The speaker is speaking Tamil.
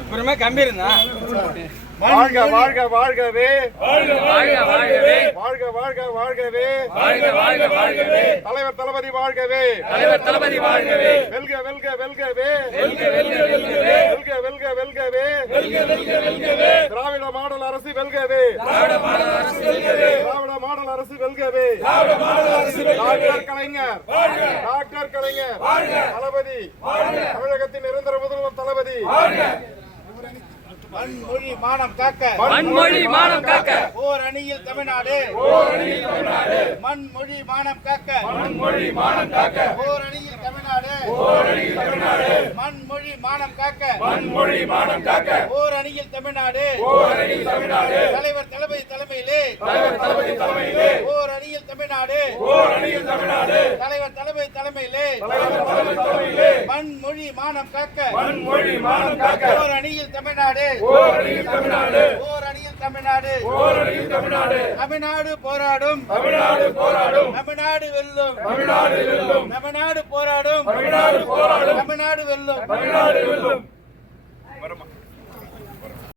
அப்புறமே கம்பீரனா வாழ்க வாழ்க வாழ்கவே வாழ்க வாழ்க வாழ்கவே வாழ்க வாழ்க வாழ்கவே வாழ்க வாழ்க வாழ்கவே தலைவர் தளபதி வாழ்கவே தலைவர் தளபதி வாழ்கவே வெல்க வெல்க வெல்கவே வெல்க வெல்க வெல்கவே வெல்க வெல்க வெல்கவே வெல்க வெல்க வெல்கவே திராவிட மாடல் அரசு வெல்கவே திராவிட மாடல் அரசு வெல்கவே திராவிட மாடல் அரசு வெல்கவே திராவிட மாடல் அரசு வெல்கவே டாக்டர் கலைஞர் வாழ்க டாக்டர் கலைஞர் வாழ்க தளபதி வாழ்க தமிழகத்தின் நிரந்தர முதல்வர் தளபதி வாழ்க மண்மொழி மானம் காக்க மண்மொழி மானம் காக்க ஓர் அணியில் தமிழ்நாடு ஓர் அணியில் தமிழ்நாடு மண்மொழி மானம் காக்க மண்மொழி மானம் காக்க ஓர் அணியில் தமிழ்நாடு ஓர் அணியில் தமிழ்நாடு மண்மொழி மானம் காக்க மண்மொழி மானம் காக்க ஓர் அணியில் தமிழ்நாடு ஓர் அணியில் தமிழ்நாடு தலைவர் தளபதி தலைமையிலே தலைவர் தளபதி தலைமையிலே ஓர் அணியில் தமிழ்நாடு ஓர் அணியில் தமிழ்நாடு தலைவர் தளபதி தலைமையிலே தலைவர் தளபதி தலைமையிலே மண்மொழி மானம் காக்க மண்மொழி மானம் காக்க ஓர் அணியில் தமிழ்நாடு ஓர் அணியில் தமிழ்நாடு ஓர் அணியில் தமிழ்நாடு ஓர் அணியில் தமிழ்நாடு தமிழ்நாடு போராடும் தமிழ்நாடு போராடும் தமிழ்நாடு வெல்லும் தமிழ்நாடு வெல்லும் தமிழ்நாடு போராடும் தமிழ்நாடு போராடும் தமிழ்நாடு வெல்லும் தமிழ்நாடு வெல்லும்